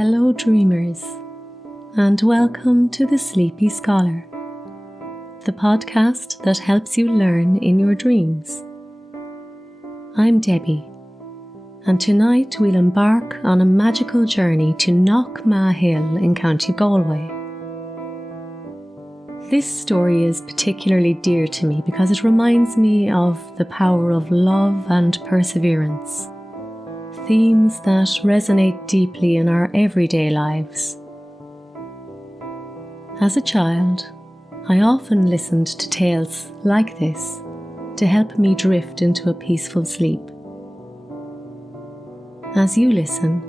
Hello dreamers, and welcome to The Sleepy Scholar, the podcast that helps you learn in your dreams. I'm Debbie, and tonight we'll embark on a magical journey to Knockma Hill in County Galway. This story is particularly dear to me because it reminds me of the power of love and perseverance, themes that resonate deeply in our everyday lives. As a child, I often listened to tales like this to help me drift into a peaceful sleep. As you listen,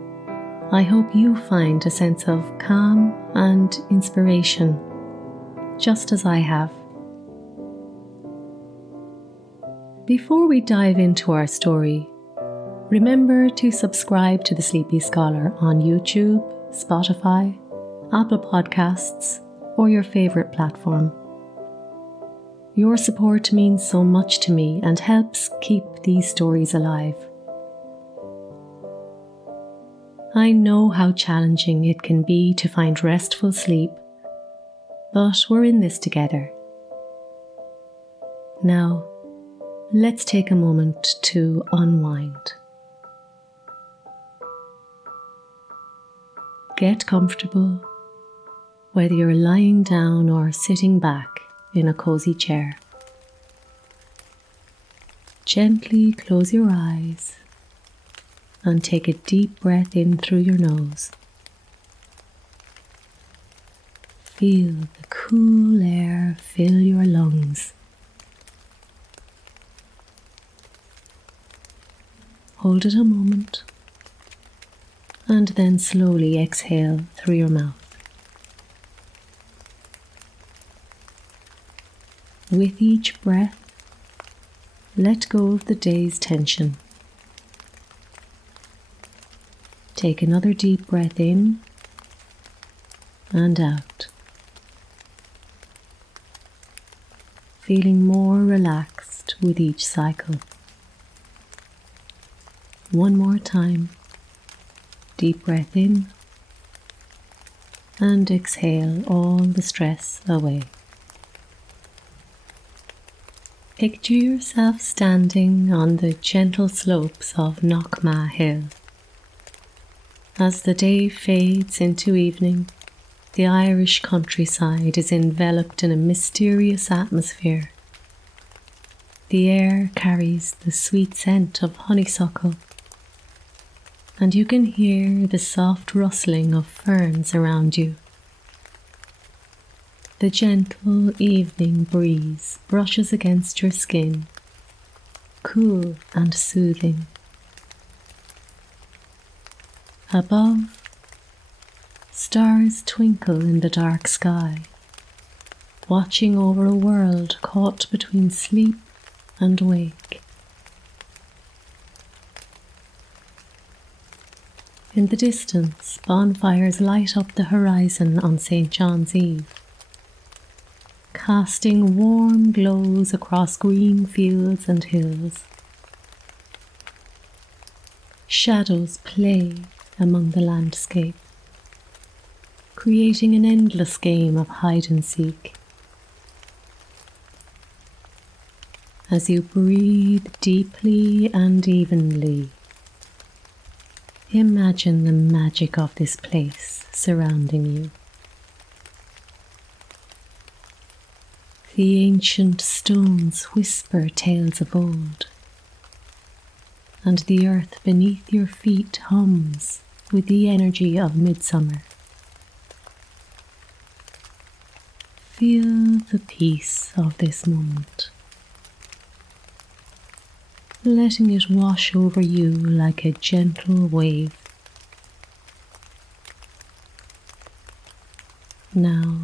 I hope you find a sense of calm and inspiration, just as I have. Before we dive into our story, remember to subscribe to The Sleepy Scholar on YouTube, Spotify, Apple Podcasts, or your favourite platform. Your support means so much to me and helps keep these stories alive. I know how challenging it can be to find restful sleep, but we're in this together. Now, let's take a moment to unwind. Get comfortable, whether you're lying down or sitting back in a cozy chair. Gently close your eyes and take a deep breath in through your nose. Feel the cool air fill your lungs. Hold it a moment, and then slowly exhale through your mouth. With each breath, let go of the day's tension. Take another deep breath in and out, feeling more relaxed with each cycle. One more time. Deep breath in and exhale all the stress away. Picture yourself standing on the gentle slopes of Knockma Hill. As the day fades into evening, the Irish countryside is enveloped in a mysterious atmosphere. The air carries the sweet scent of honeysuckle, and you can hear the soft rustling of ferns around you. The gentle evening breeze brushes against your skin, cool and soothing. Above, stars twinkle in the dark sky, watching over a world caught between sleep and wake. In the distance, bonfires light up the horizon on St. John's Eve, casting warm glows across green fields and hills. Shadows play among the landscape, creating an endless game of hide and seek. As you breathe deeply and evenly, imagine the magic of this place surrounding you. The ancient stones whisper tales of old, and the earth beneath your feet hums with the energy of Midsummer. Feel the peace of this moment, letting it wash over you like a gentle wave. Now,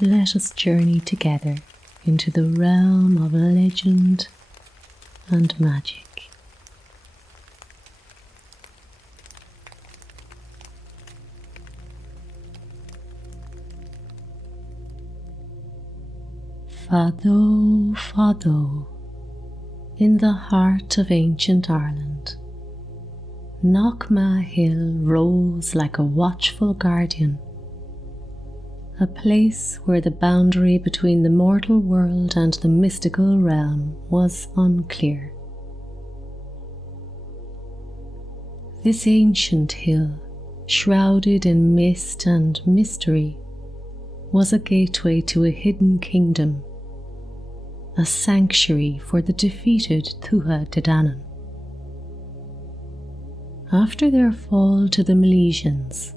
let us journey together into the realm of legend and magic. Fado, Fado, in the heart of ancient Ireland, Knockma Hill rose like a watchful guardian, a place where the boundary between the mortal world and the mystical realm was unclear. This ancient hill, shrouded in mist and mystery, was a gateway to a hidden kingdom, a sanctuary for the defeated Tuatha De Danann. After their fall to the Milesians,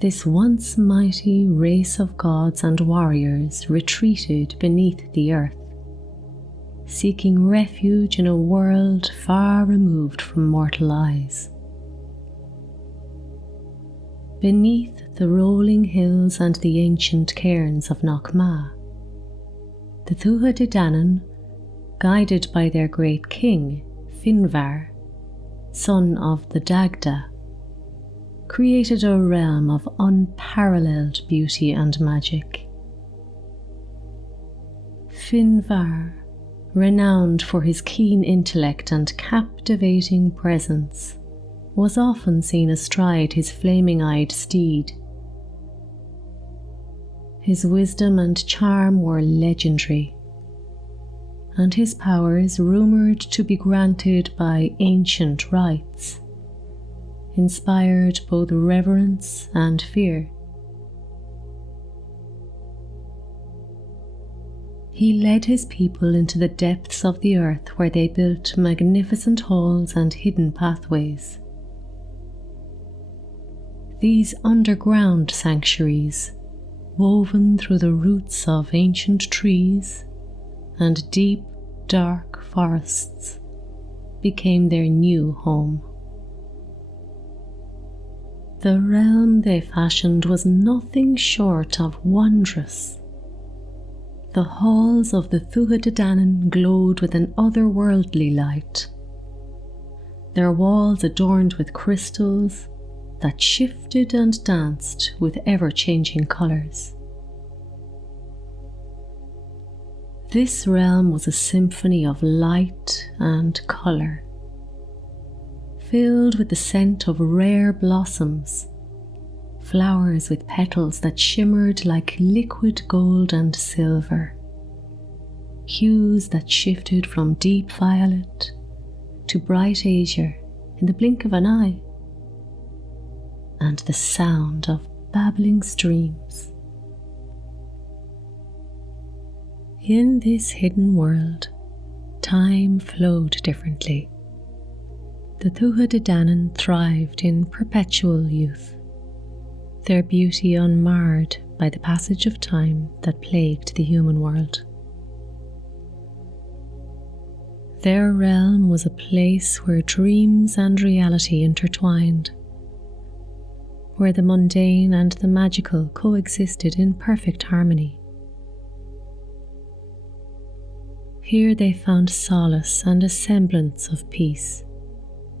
this once mighty race of gods and warriors retreated beneath the earth, seeking refuge in a world far removed from mortal eyes. Beneath the rolling hills and the ancient cairns of Knockma, the Tuatha De Danann, guided by their great king, Finvarra, son of the Dagda, created a realm of unparalleled beauty and magic. Finvarra, renowned for his keen intellect and captivating presence, was often seen astride his flaming-eyed steed. His wisdom and charm were legendary, and his powers rumoured to be granted by ancient rites, inspired both reverence and fear. He led his people into the depths of the earth where they built magnificent halls and hidden pathways. These underground sanctuaries, woven through the roots of ancient trees and deep, dark forests, became their new home. The realm they fashioned was nothing short of wondrous. The halls of the Tuatha De Danann glowed with an otherworldly light, their walls adorned with crystals that shifted and danced with ever-changing colours. This realm was a symphony of light and colour, filled with the scent of rare blossoms, flowers with petals that shimmered like liquid gold and silver, hues that shifted from deep violet to bright azure in the blink of an eye, and the sound of babbling streams. In this hidden world, time flowed differently. The Tuatha De Danann thrived in perpetual youth, their beauty unmarred by the passage of time that plagued the human world. Their realm was a place where dreams and reality intertwined, where the mundane and the magical coexisted in perfect harmony. Here they found solace and a semblance of peace,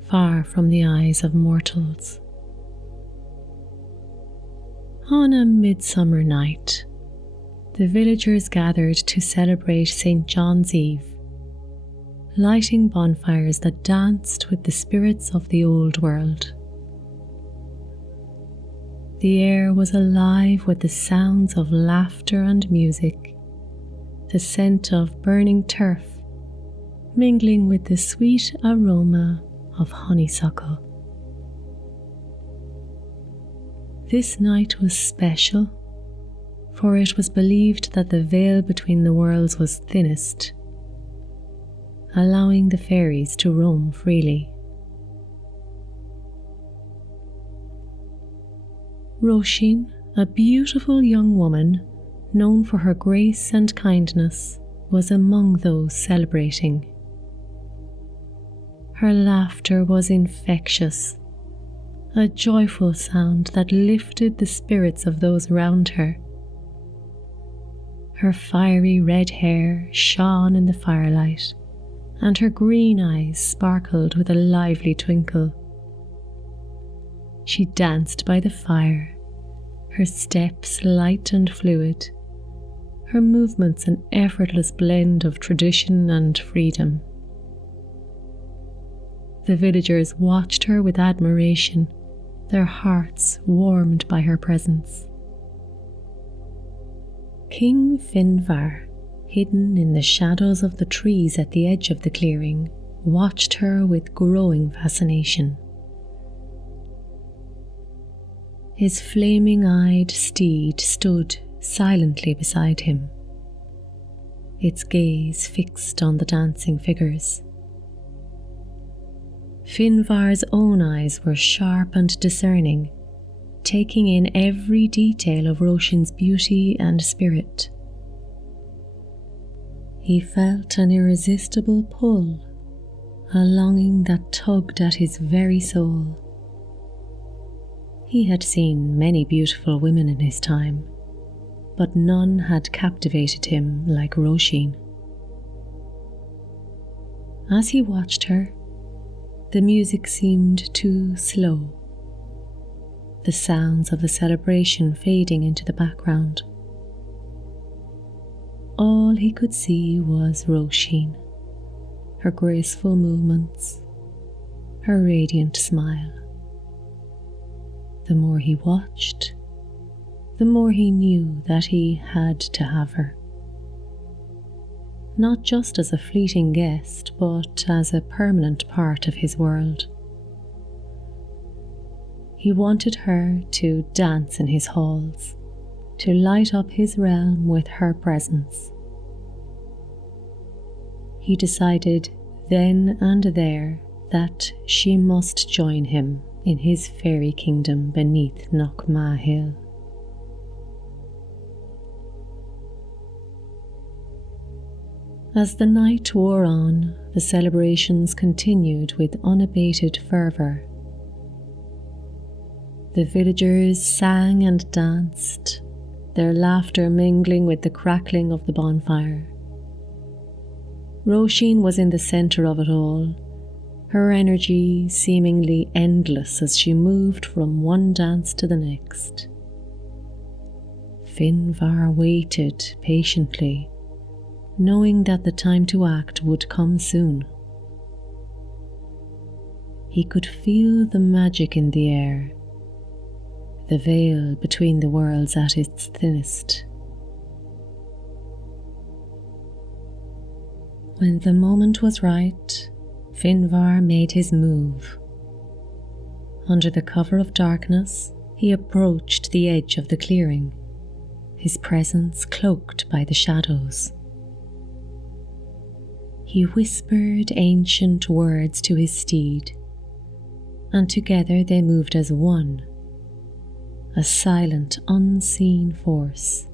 far from the eyes of mortals. On a midsummer night, the villagers gathered to celebrate St. John's Eve, lighting bonfires that danced with the spirits of the old world. The air was alive with the sounds of laughter and music, the scent of burning turf mingling with the sweet aroma of honeysuckle. This night was special, for it was believed that the veil between the worlds was thinnest, allowing the fairies to roam freely. Roshen, a beautiful young woman known for her grace and kindness, was among those celebrating. Her laughter was infectious, a joyful sound that lifted the spirits of those around her. Her fiery red hair shone in the firelight, and her green eyes sparkled with a lively twinkle. She danced by the fire, her steps light and fluid, her movements an effortless blend of tradition and freedom. The villagers watched her with admiration, their hearts warmed by her presence. King Finvarra, hidden in the shadows of the trees at the edge of the clearing, watched her with growing fascination. His flaming-eyed steed stood silently beside him, its gaze fixed on the dancing figures. Finvarra's own eyes were sharp and discerning, taking in every detail of Roshen's beauty and spirit. He felt an irresistible pull, a longing that tugged at his very soul. He had seen many beautiful women in his time, but none had captivated him like Roshen. As he watched her, the music seemed too slow, the sounds of the celebration fading into the background. All he could see was Roshen, her graceful movements, her radiant smile. The more he watched, the more he knew that he had to have her. Not just as a fleeting guest, but as a permanent part of his world. He wanted her to dance in his halls, to light up his realm with her presence. He decided then and there that she must join him in his fairy kingdom beneath Knockma Hill. As the night wore on, the celebrations continued with unabated fervour. The villagers sang and danced, their laughter mingling with the crackling of the bonfire. Roshen was in the centre of it all, her energy seemingly endless as she moved from one dance to the next. Finvarra waited patiently, knowing that the time to act would come soon. He could feel the magic in the air, the veil between the worlds at its thinnest. When the moment was right, Finvarra made his move. Under the cover of darkness, he approached the edge of the clearing, his presence cloaked by the shadows. He whispered ancient words to his steed, and together they moved as one, a silent, unseen force.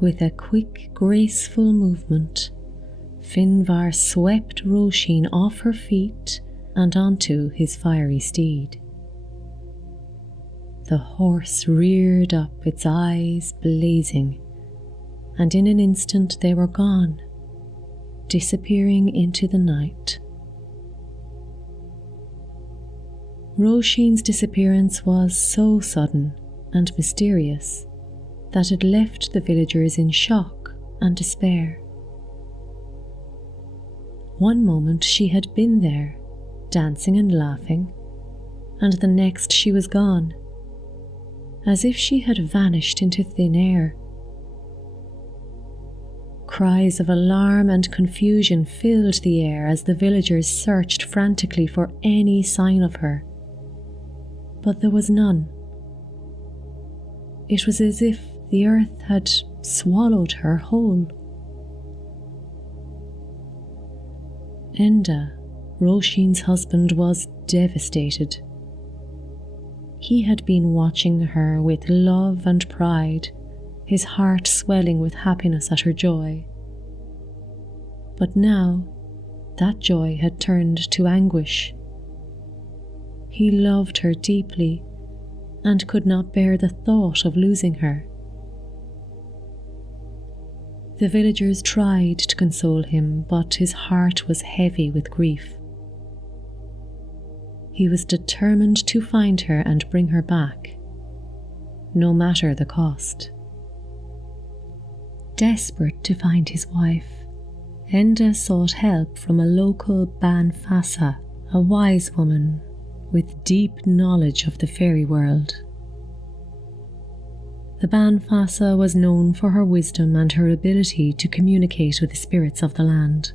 With a quick, graceful movement, Finvarra swept Roshen off her feet and onto his fiery steed. The horse reared up, its eyes blazing, and in an instant they were gone, disappearing into the night. Roshen's disappearance was so sudden and mysterious that it left the villagers in shock and despair. One moment she had been there, dancing and laughing, and the next she was gone, as if she had vanished into thin air. Cries of alarm and confusion filled the air as the villagers searched frantically for any sign of her. But there was none. It was as if the earth had swallowed her whole. Enda, Roshen's husband, was devastated. He had been watching her with love and pride, his heart swelling with happiness at her joy. But now, that joy had turned to anguish. He loved her deeply and could not bear the thought of losing her. The villagers tried to console him, but his heart was heavy with grief. He was determined to find her and bring her back, no matter the cost. Desperate to find his wife, Enda sought help from a local Banfassa, a wise woman with deep knowledge of the fairy world. The Banfassa was known for her wisdom and her ability to communicate with the spirits of the land.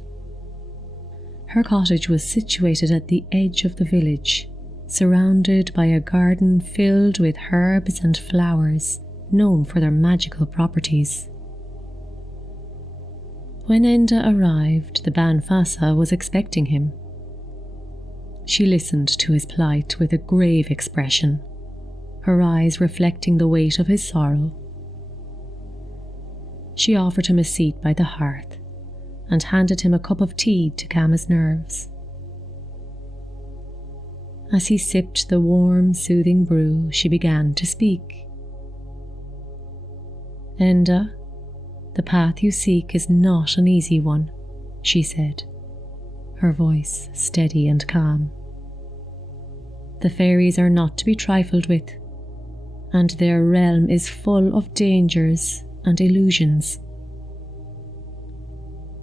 Her cottage was situated at the edge of the village, surrounded by a garden filled with herbs and flowers known for their magical properties. When Enda arrived, the Banfassa was expecting him. She listened to his plight with a grave expression, her eyes reflecting the weight of his sorrow. She offered him a seat by the hearth and handed him a cup of tea to calm his nerves. As he sipped the warm, soothing brew, she began to speak. "Enda, the path you seek is not an easy one," she said, her voice steady and calm. "The fairies are not to be trifled with, and their realm is full of dangers and illusions.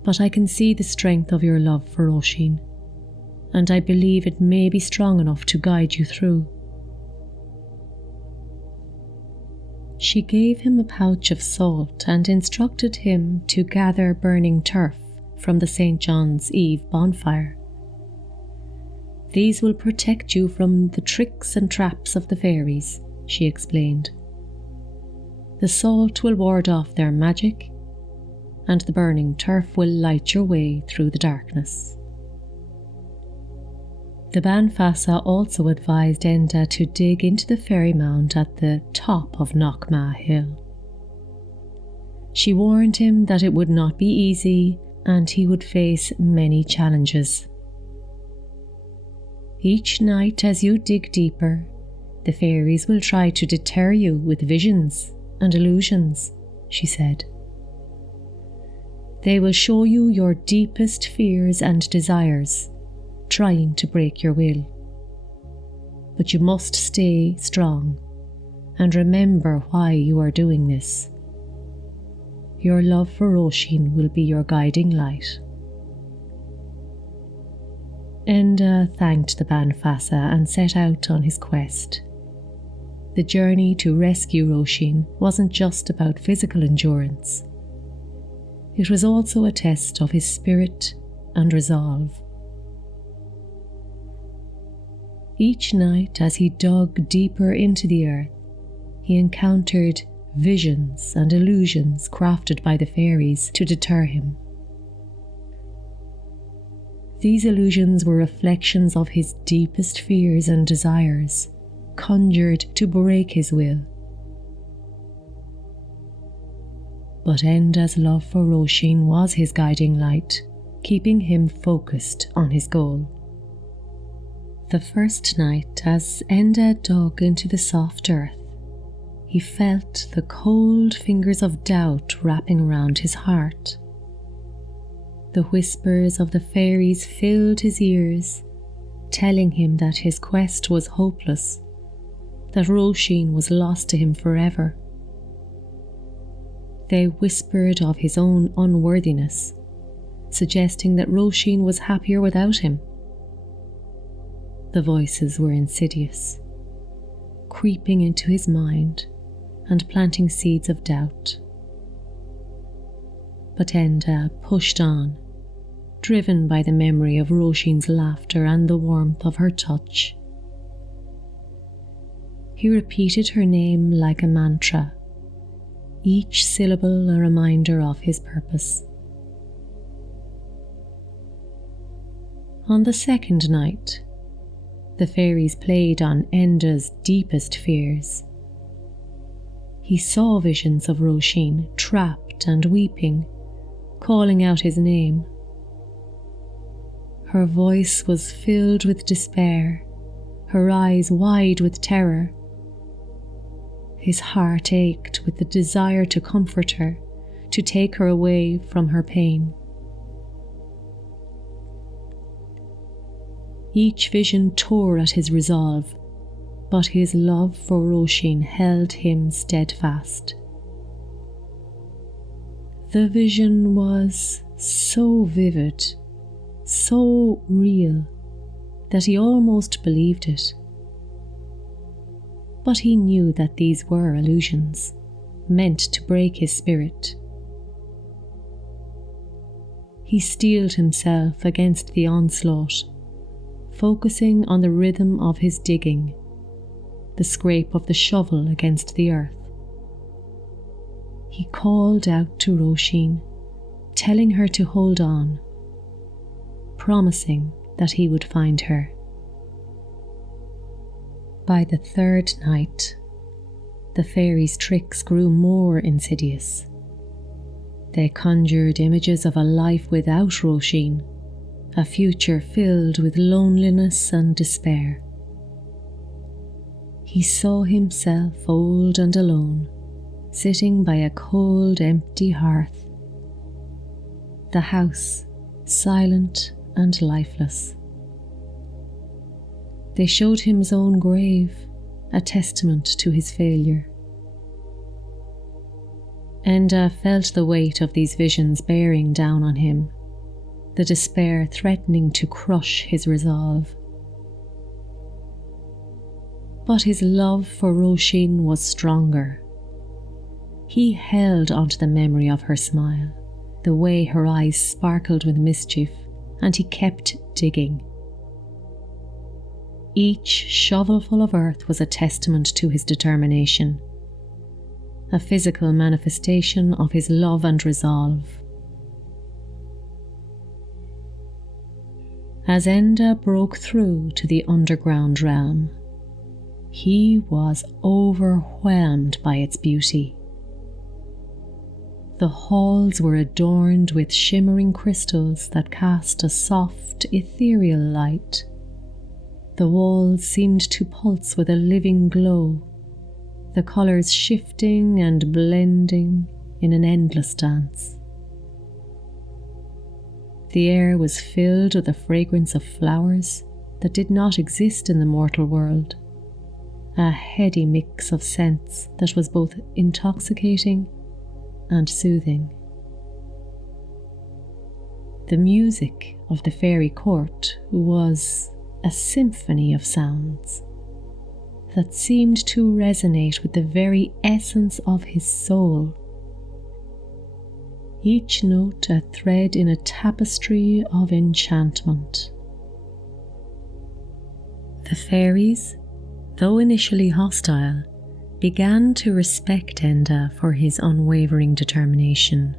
But I can see the strength of your love for Roshen, and I believe it may be strong enough to guide you through." She gave him a pouch of salt and instructed him to gather burning turf from the St. John's Eve bonfire. "These will protect you from the tricks and traps of the fairies," she explained. "The salt will ward off their magic, and the burning turf will light your way through the darkness." The Banfassa also advised Enda to dig into the fairy mound at the top of Knockma Hill. She warned him that it would not be easy and he would face many challenges. "Each night as you dig deeper, the fairies will try to deter you with visions and illusions," she said. "They will show you your deepest fears and desires, trying to break your will. But you must stay strong and remember why you are doing this. Your love for Roshen will be your guiding light." Enda thanked the Banfassa and set out on his quest. The journey to rescue Roshen wasn't just about physical endurance. It was also a test of his spirit and resolve. Each night, as he dug deeper into the earth, he encountered visions and illusions crafted by the fairies to deter him. These illusions were reflections of his deepest fears and desires, conjured to break his will. But Enda's love for Roshen was his guiding light, keeping him focused on his goal. The first night, as Enda dug into the soft earth, he felt the cold fingers of doubt wrapping around his heart. The whispers of the fairies filled his ears, telling him that his quest was hopeless, that Roshen was lost to him forever. They whispered of his own unworthiness, suggesting that Roshen was happier without him. The voices were insidious, creeping into his mind and planting seeds of doubt. But Enda pushed on, driven by the memory of Roshen's laughter and the warmth of her touch. He repeated her name like a mantra, each syllable a reminder of his purpose. On the second night, the fairies played on Enda's deepest fears. He saw visions of Roshen trapped and weeping, calling out his name. Her voice was filled with despair, her eyes wide with terror. His heart ached with the desire to comfort her, to take her away from her pain. Each vision tore at his resolve, but his love for Roshen held him steadfast. The vision was so vivid, so real, that he almost believed it. But he knew that these were illusions, meant to break his spirit. He steeled himself against the onslaught, focusing on the rhythm of his digging, the scrape of the shovel against the earth. He called out to Roshen, telling her to hold on, promising that he would find her. By the third night, the fairies' tricks grew more insidious. They conjured images of a life without Roshen, a future filled with loneliness and despair. He saw himself old and alone, sitting by a cold, empty hearth. The house silent and lifeless. They showed him his own grave, a testament to his failure. Enda felt the weight of these visions bearing down on him, the despair threatening to crush his resolve. But his love for Roshen was stronger. He held onto the memory of her smile, the way her eyes sparkled with mischief, and he kept digging. Each shovelful of earth was a testament to his determination, a physical manifestation of his love and resolve. As Enda broke through to the underground realm, he was overwhelmed by its beauty. The halls were adorned with shimmering crystals that cast a soft, ethereal light. The walls seemed to pulse with a living glow, the colours shifting and blending in an endless dance. The air was filled with the fragrance of flowers that did not exist in the mortal world, a heady mix of scents that was both intoxicating and soothing. The music of the fairy court was a symphony of sounds that seemed to resonate with the very essence of his soul, each note a thread in a tapestry of enchantment. The fairies, though initially hostile, began to respect Enda for his unwavering determination.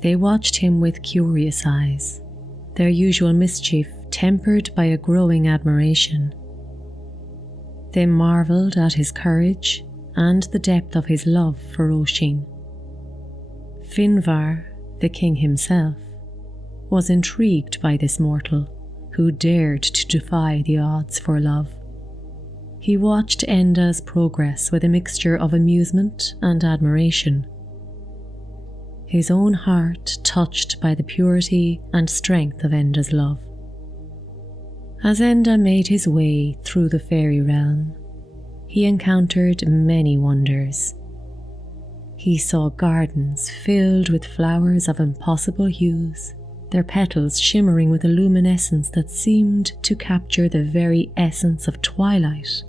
They watched him with curious eyes, their usual mischief tempered by a growing admiration. They marvelled at his courage and the depth of his love for Roshen. Finvarra, the king himself, was intrigued by this mortal who dared to defy the odds for love. He watched Enda's progress with a mixture of amusement and admiration, his own heart touched by the purity and strength of Enda's love. As Enda made his way through the fairy realm, he encountered many wonders. He saw gardens filled with flowers of impossible hues, their petals shimmering with a luminescence that seemed to capture the very essence of twilight.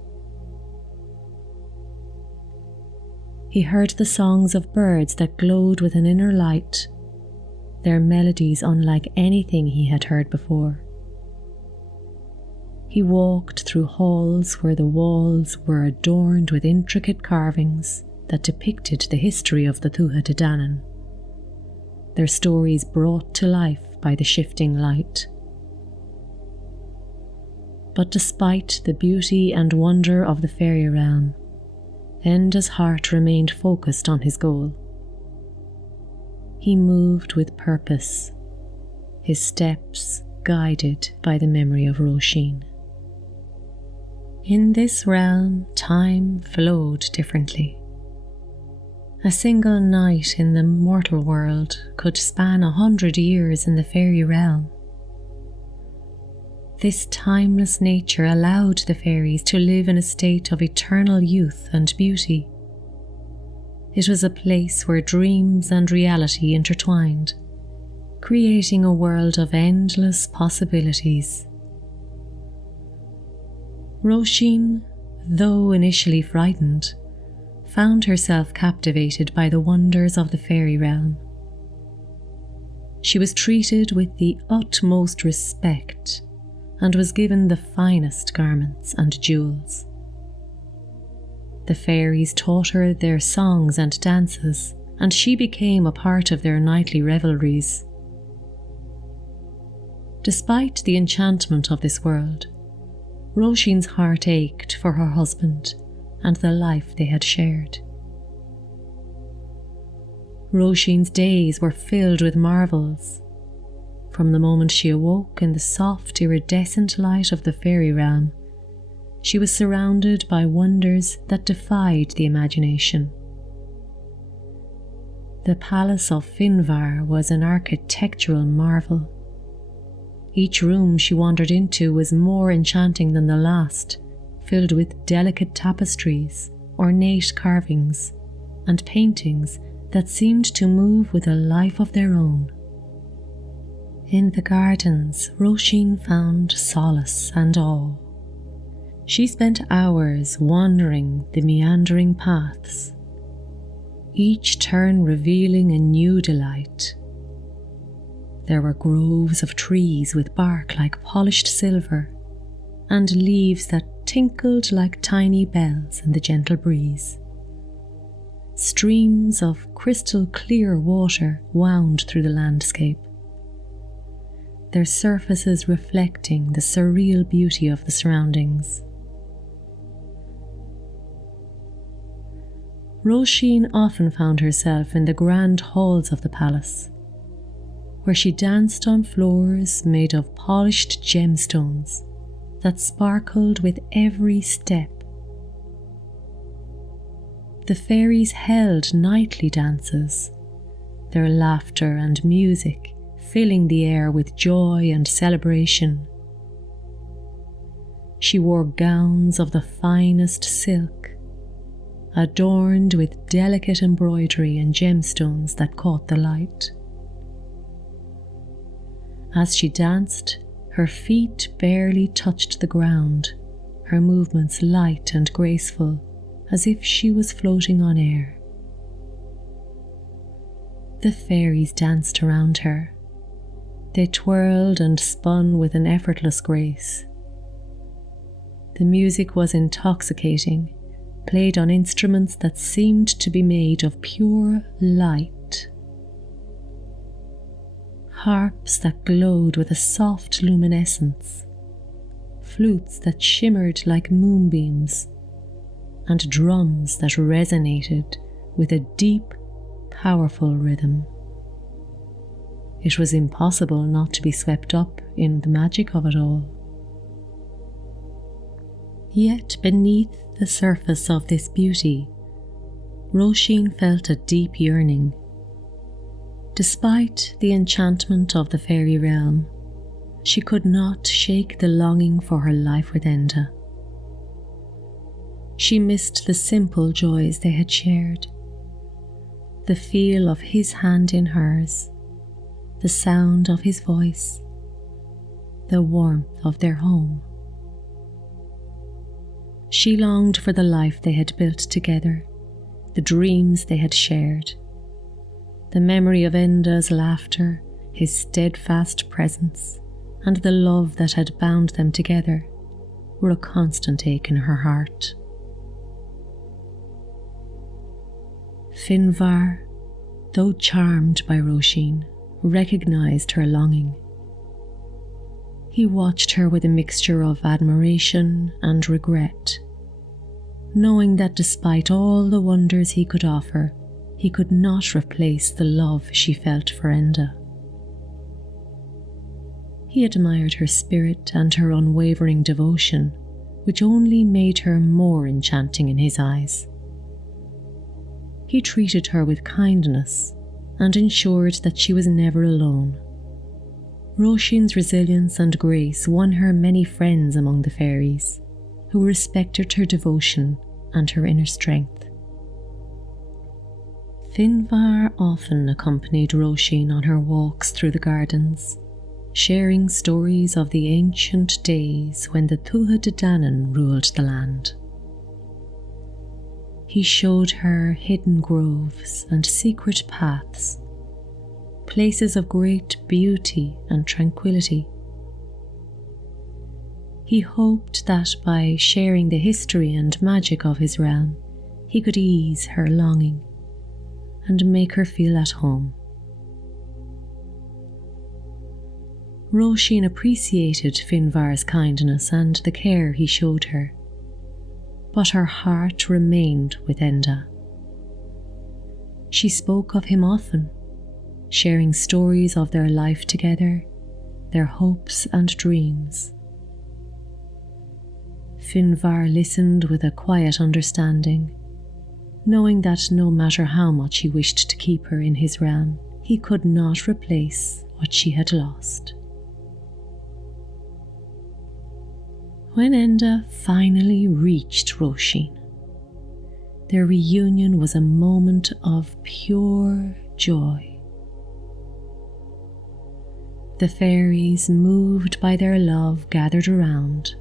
He heard the songs of birds that glowed with an inner light, their melodies unlike anything he had heard before. He walked through halls where the walls were adorned with intricate carvings that depicted the history of the Tuatha De Danann, their stories brought to life by the shifting light. But despite the beauty and wonder of the fairy realm, Enda's heart remained focused on his goal. He moved with purpose, his steps guided by the memory of Roshen. In this realm, time flowed differently. A single night in the mortal world could span 100 years in the fairy realm. This timeless nature allowed the fairies to live in a state of eternal youth and beauty. It was a place where dreams and reality intertwined, creating a world of endless possibilities. Roshen, though initially frightened, found herself captivated by the wonders of the fairy realm. She was treated with the utmost respect and was given the finest garments and jewels. The fairies taught her their songs and dances, and she became a part of their nightly revelries. Despite the enchantment of this world, Roshen's heart ached for her husband and the life they had shared. Roshen's days were filled with marvels. From the moment she awoke in the soft, iridescent light of the fairy realm, she was surrounded by wonders that defied the imagination. The palace of Finvarra was an architectural marvel. Each room she wandered into was more enchanting than the last, filled with delicate tapestries, ornate carvings, and paintings that seemed to move with a life of their own. In the gardens, Roshen found solace and awe. She spent hours wandering the meandering paths, each turn revealing a new delight. There were groves of trees with bark like polished silver, and leaves that tinkled like tiny bells in the gentle breeze. Streams of crystal clear water wound through the landscape, their surfaces reflecting the surreal beauty of the surroundings. Roshen often found herself in the grand halls of the palace, where she danced on floors made of polished gemstones that sparkled with every step. The fairies held nightly dances, their laughter and music filling the air with joy and celebration. She wore gowns of the finest silk, adorned with delicate embroidery and gemstones that caught the light. As she danced, her feet barely touched the ground, her movements light and graceful, as if she was floating on air. The fairies danced around her. They twirled and spun with an effortless grace. The music was intoxicating, played on instruments that seemed to be made of pure light. Harps that glowed with a soft luminescence, flutes that shimmered like moonbeams, and drums that resonated with a deep, powerful rhythm. It was impossible not to be swept up in the magic of it all. Yet beneath the surface of this beauty, Roshen felt a deep yearning. Despite the enchantment of the fairy realm, she could not shake the longing for her life with Enda. She missed the simple joys they had shared, the feel of his hand in hers, the sound of his voice, the warmth of their home. She longed for the life they had built together, the dreams they had shared. The memory of Enda's laughter, his steadfast presence, and the love that had bound them together were a constant ache in her heart. Finvarra, though charmed by Roshen, recognised her longing. He watched her with a mixture of admiration and regret, knowing that despite all the wonders he could offer, he could not replace the love she felt for Enda. He admired her spirit and her unwavering devotion, which only made her more enchanting in his eyes. He treated her with kindness and ensured that she was never alone. Roshen's resilience and grace won her many friends among the fairies, who respected her devotion and her inner strength. Finvarra often accompanied Roshen on her walks through the gardens, sharing stories of the ancient days when the Tuatha De Danann ruled the land. He showed her hidden groves and secret paths, places of great beauty and tranquility. He hoped that by sharing the history and magic of his realm, he could ease her longing and make her feel at home. Roshen appreciated Finvarra's kindness and the care he showed her, but her heart remained with Enda. She spoke of him often, sharing stories of their life together, their hopes and dreams. Finvarra listened with a quiet understanding, knowing that no matter how much he wished to keep her in his realm, he could not replace what she had lost. When Enda finally reached Roshen, their reunion was a moment of pure joy. The fairies, moved by their love, gathered around,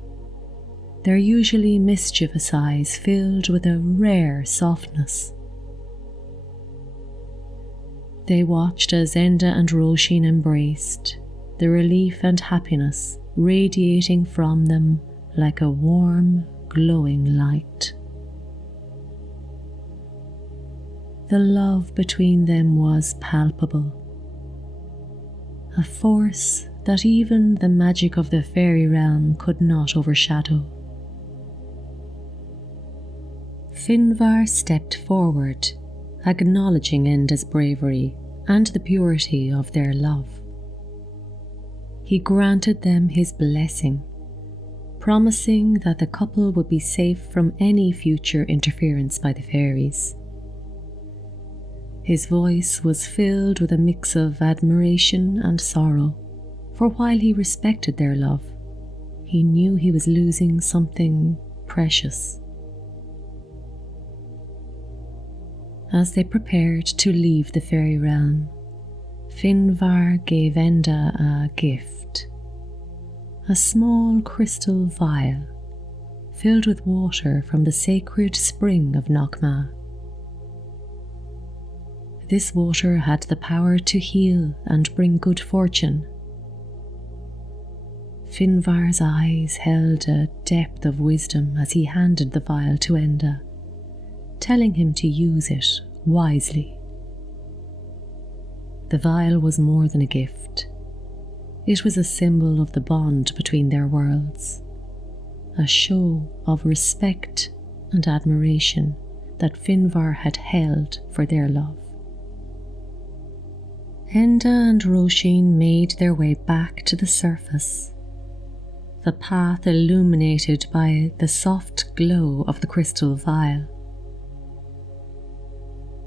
their usually mischievous eyes filled with a rare softness. They watched as Enda and Roshen embraced, the relief and happiness radiating from them like a warm, glowing light. The love between them was palpable, a force that even the magic of the fairy realm could not overshadow. Finvarra stepped forward, acknowledging Enda's bravery and the purity of their love. He granted them his blessing, promising that the couple would be safe from any future interference by the fairies. His voice was filled with a mix of admiration and sorrow, for while he respected their love, he knew he was losing something precious. As they prepared to leave the fairy realm, Finvarra gave Enda a gift. A small crystal vial filled with water from the sacred spring of Knockma. This water had the power to heal and bring good fortune. Finvarra's eyes held a depth of wisdom as he handed the vial to Enda, telling him to use it wisely. The vial was more than a gift. It was a symbol of the bond between their worlds, a show of respect and admiration that Finvarra had held for their love. Enda and Roshen made their way back to the surface, the path illuminated by the soft glow of the crystal vial.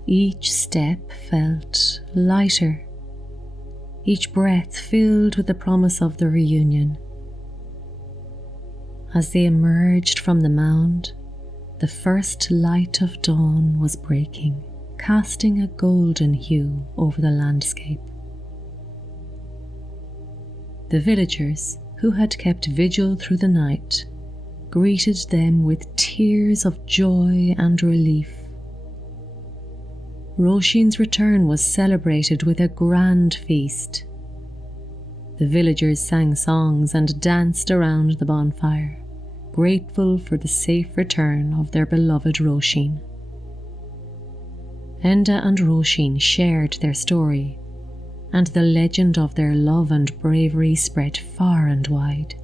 Each step felt lighter, each breath filled with the promise of the reunion. As they emerged from the mound, the first light of dawn was breaking, casting a golden hue over the landscape. The villagers, who had kept vigil through the night, greeted them with tears of joy and relief. Roshen's return was celebrated with a grand feast. The villagers sang songs and danced around the bonfire, grateful for the safe return of their beloved Roshen. Enda and Roshen shared their story, and the legend of their love and bravery spread far and wide.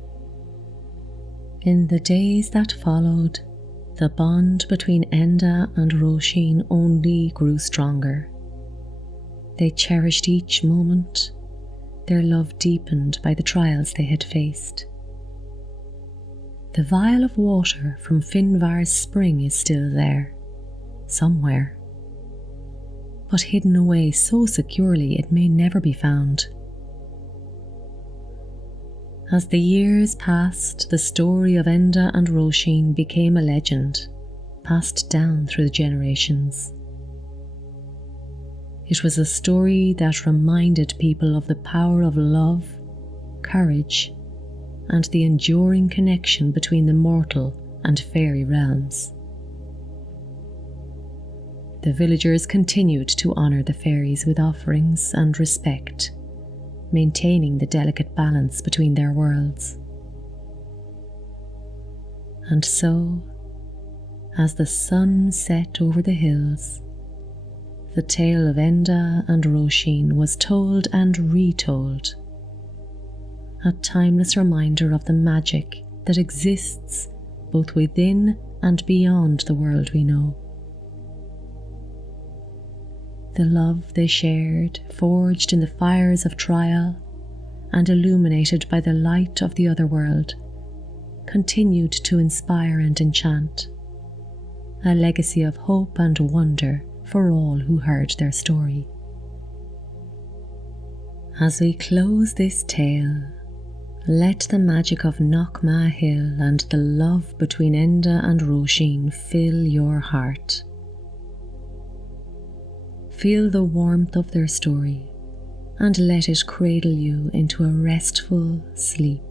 In the days that followed, the bond between Enda and Roshen only grew stronger. They cherished each moment, their love deepened by the trials they had faced. The vial of water from Finvarra's spring is still there, somewhere, but hidden away so securely it may never be found. As the years passed, the story of Enda and Roshen became a legend, passed down through the generations. It was a story that reminded people of the power of love, courage, and the enduring connection between the mortal and fairy realms. The villagers continued to honour the fairies with offerings and respect, maintaining the delicate balance between their worlds. And so, as the sun set over the hills, the tale of Enda and Roshen was told and retold, a timeless reminder of the magic that exists both within and beyond the world we know. The love they shared, forged in the fires of trial and illuminated by the light of the other world, continued to inspire and enchant, a legacy of hope and wonder for all who heard their story. As we close this tale, let the magic of Knockma Hill and the love between Enda and Roshen fill your heart. Feel the warmth of their story and let it cradle you into a restful sleep.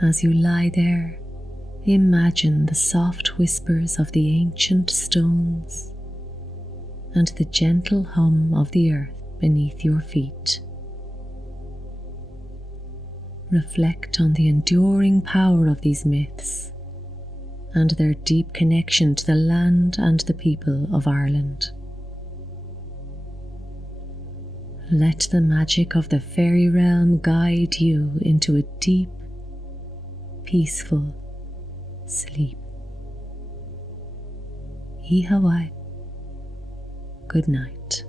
As you lie there, imagine the soft whispers of the ancient stones and the gentle hum of the earth beneath your feet. Reflect on the enduring power of these myths and their deep connection to the land and the people of Ireland. Let the magic of the fairy realm guide you into a deep, peaceful sleep. Ihawaii. Good night.